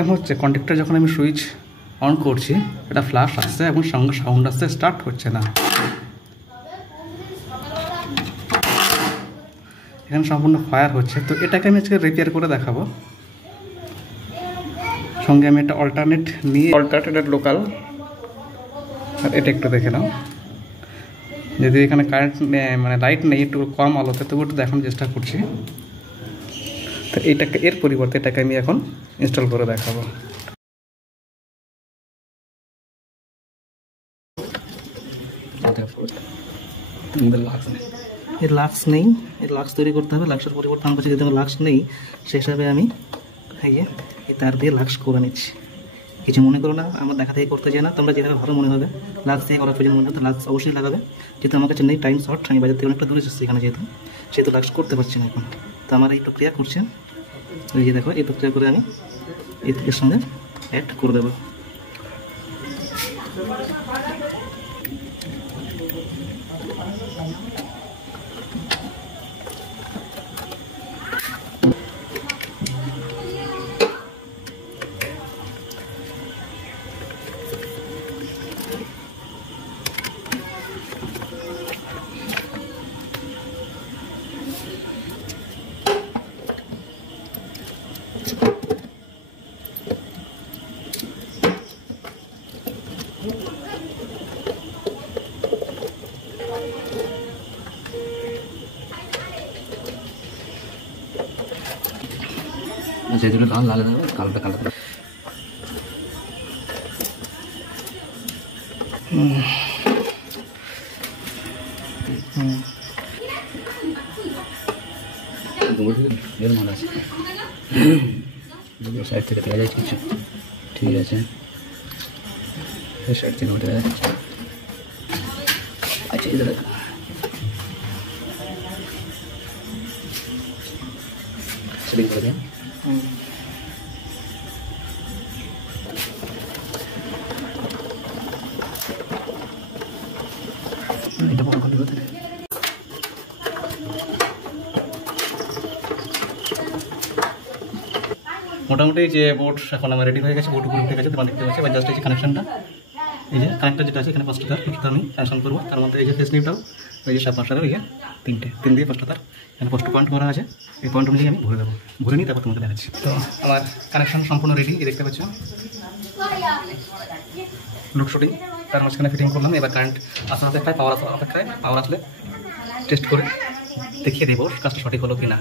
হচ্ছে কন্ট্যাক্টর যখন আমি সুইচ অন করছি এটা ফ্ল্যাশ আসছে এবং সঙ্গে সাউন্ড আসছে, স্টার্ট হচ্ছে না। এখানে সম্পূর্ণ ফায়ার হচ্ছে। তো এটাকে আমি আজকে রিপেয়ার করে দেখাবো। সঙ্গে আমি একটা অল্টারনেট নিয়ে, অল্টারনেট লোকাল, আর এটা একটু দেখে নাও। যদি এখানে কারেন্ট মানে লাইট নেই, একটু কম আলোতে, তবু একটু দেখানোর চেষ্টা করছি। তো এইটাকে, এর পরিবর্তে এটাকে আমি এখন ইনস্টল করে দেখাবো। এর লাক্স নেই, এর লাক্স তৈরি করতে হবে। লাক্সের পরিবর্তে আমার কাছে যদি লাক্স নেই, সে হিসাবে আমি এই তার দিয়ে লাক্স করে নিচ্ছি। কিছু মনে করো না, আমার দেখা থেকে করতে চাই না, তোমরা যেভাবে ভালো মনে হবে। লাক্স দিয়ে করার প্রয়োজন মনে হয় তো লাক্স অবশ্যই লাগাবে। যেহেতু আমার কাছে নেই, টাইম শর্ট, আমি বাজার থেকে অনেকটা দূরে এসেছি এখানে, সেহেতু লাক্স করতে পারছি না এখন। তো আমার এই প্রক্রিয়া করছে, এই যে দেখো, এই প্রক্রিয়া করে আমি এর সঙ্গে অ্যাড করে দেবো। যেগুলো লাল লাল কালোটা কালো। মাল আছে সাইড থেকে দেখা যাচ্ছে কিছু, ঠিক আছে, সাইড থেকে দেখা যাচ্ছে। আচ্ছা, এটা সেটিং করে দেন। এটা বড় ভালো হতে মোটামুটি যে বোর্ড এখন আমার রেডি হয়ে গেছে, বোর্ড উপরে উঠে গেছে, তোমরা দেখতে পাচ্ছি। এবার জাস্ট এই যে কানেকশনটা, এই যে কানেক্টর যেটা আছে এখানে পাঁচটা তার, আমি কানেকশন করবো। তার মধ্যে এই যে ফেস নিউটাও, এই যে সাত পাঁচটা তার, এই যে তিন দিয়ে পাঁচটা তার, এখানে পোস্ট পয়েন্ট করা আছে। এই পয়েন্ট অনুযায়ী আমি ভরে দেবো, ভরে নিই, তারপর তোমাকে দেখাচ্ছি। তো আমার কানেকশন সম্পূর্ণ রেডি, এই দেখতে পাচ্ছ, লুক শুটিং তার মাঝখানে ফিটিং করলাম। এবার কারেন্ট আসার অপেক্ষায়, পাওয়ার আসার অপেক্ষায়, পাওয়ার আসলে টেস্ট করে দেখিয়ে দেবো কাজটা সঠিক হলো কি না।